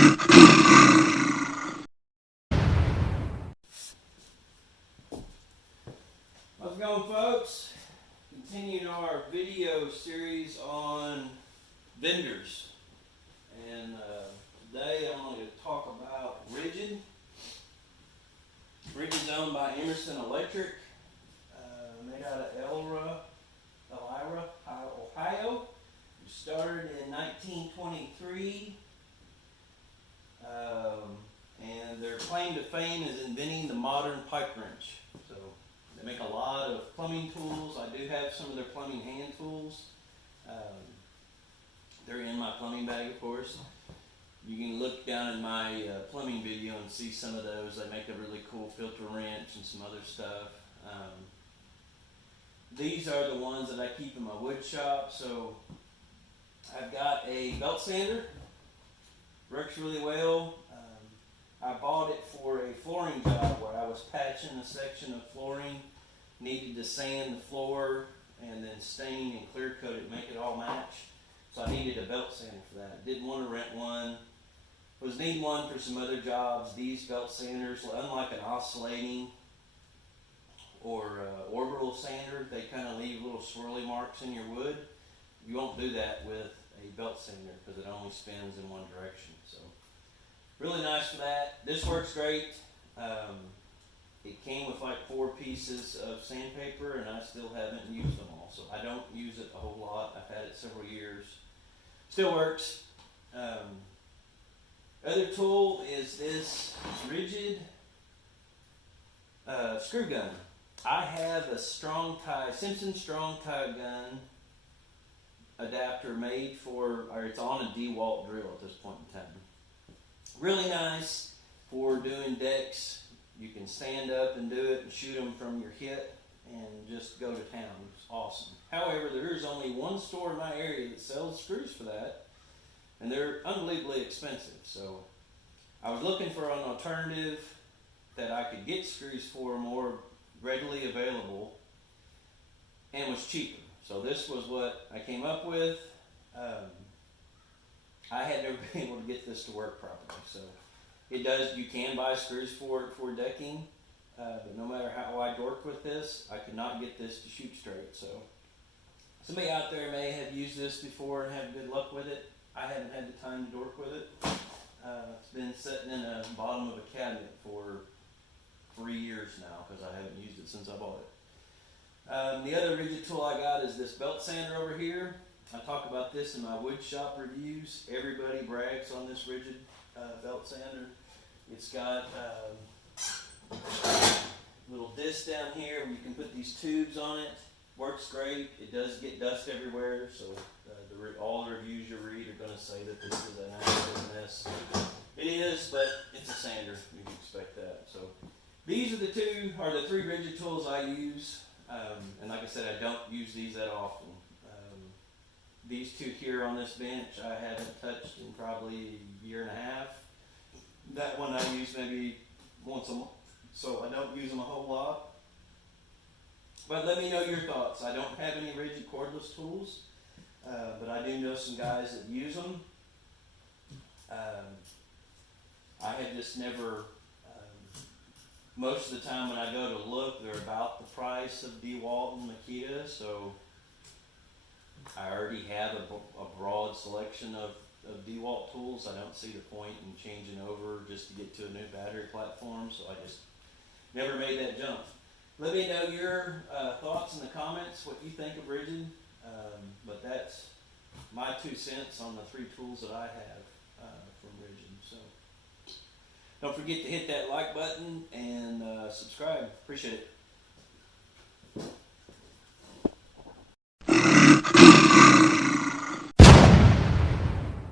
How's it going, folks? Continuing our video series on vendors. And today I'm going to talk about Ridgid. Ridgid is owned by Emerson Electric, made out of Elira, Ohio. It started in 1923. And their claim to fame is inventing the modern pipe wrench. So they make a lot of plumbing tools. I do have some of their plumbing hand tools. They're in my plumbing bag, of course. You can look down in my plumbing video and see some of those. They make a really cool filter wrench and some other stuff. These are the ones that I keep in my wood shop. So I've got a belt sander. Works really well. I bought it for a flooring job where I was patching a section of flooring. Needed to sand the floor and then stain and clear coat it, make it all match. So I needed a belt sander for that. Didn't want to rent one. Was needing one for some other jobs. These belt sanders, unlike an oscillating or orbital sander, they kind of leave little swirly marks in your wood. You won't do that with a belt sander because it only spins in one direction. So really nice for that. This works great. It came with like 4 pieces of sandpaper and I still haven't used them all. So I don't use it a whole lot. I've had it several years. Still works. Other tool is this Ridgid screw gun. I have a Simpson strong tie gun adapter made for, or it's on a DeWalt drill at this point in time. Really nice for doing decks. You can stand up and do it and shoot them from your hip and just go to town. It's awesome. However, there is only one store in my area that sells screws for that, and they're unbelievably expensive. So I was looking for an alternative that I could get screws for more readily available and was cheaper. So this was what I came up with. I had never been able to get this to work properly. So it does, you can buy screws for it for decking, but no matter how I dorked with this, I could not get this to shoot straight. So somebody out there may have used this before and have good luck with it. I haven't had the time to dork with it. It's been sitting in the bottom of a cabinet for 3 years now because I haven't used it since I bought it. The other Ridgid tool I got is this belt sander over here. I talk about this in my wood shop reviews. Everybody brags on this Ridgid belt sander. It's got a little disc down here where you can put these tubes on it. Works great. It does get dust everywhere, so all the reviews you read are going to say that this is an absolute mess. It is, but it's a sander. You can expect that. So these are the 3 Ridgid tools I use. And like I said, I don't use these that often. These 2 here on this bench I haven't touched in probably a year and a half. That one I use maybe once a month, so I don't use them a whole lot. But let me know your thoughts. I don't have any Ridgid cordless tools, but I do know some guys that use them. I have just never, most of the time when I go to look, they're about the price of DeWalt and Makita, so I already have a broad selection of DeWalt tools. I don't see the point in changing over just to get to a new battery platform, so I just never made that jump. Let me know your thoughts in the comments, what you think of Ridgid, but that's my 2 cents on the 3 tools that I have from Ridgid. So don't forget to hit that like button and subscribe. Appreciate it.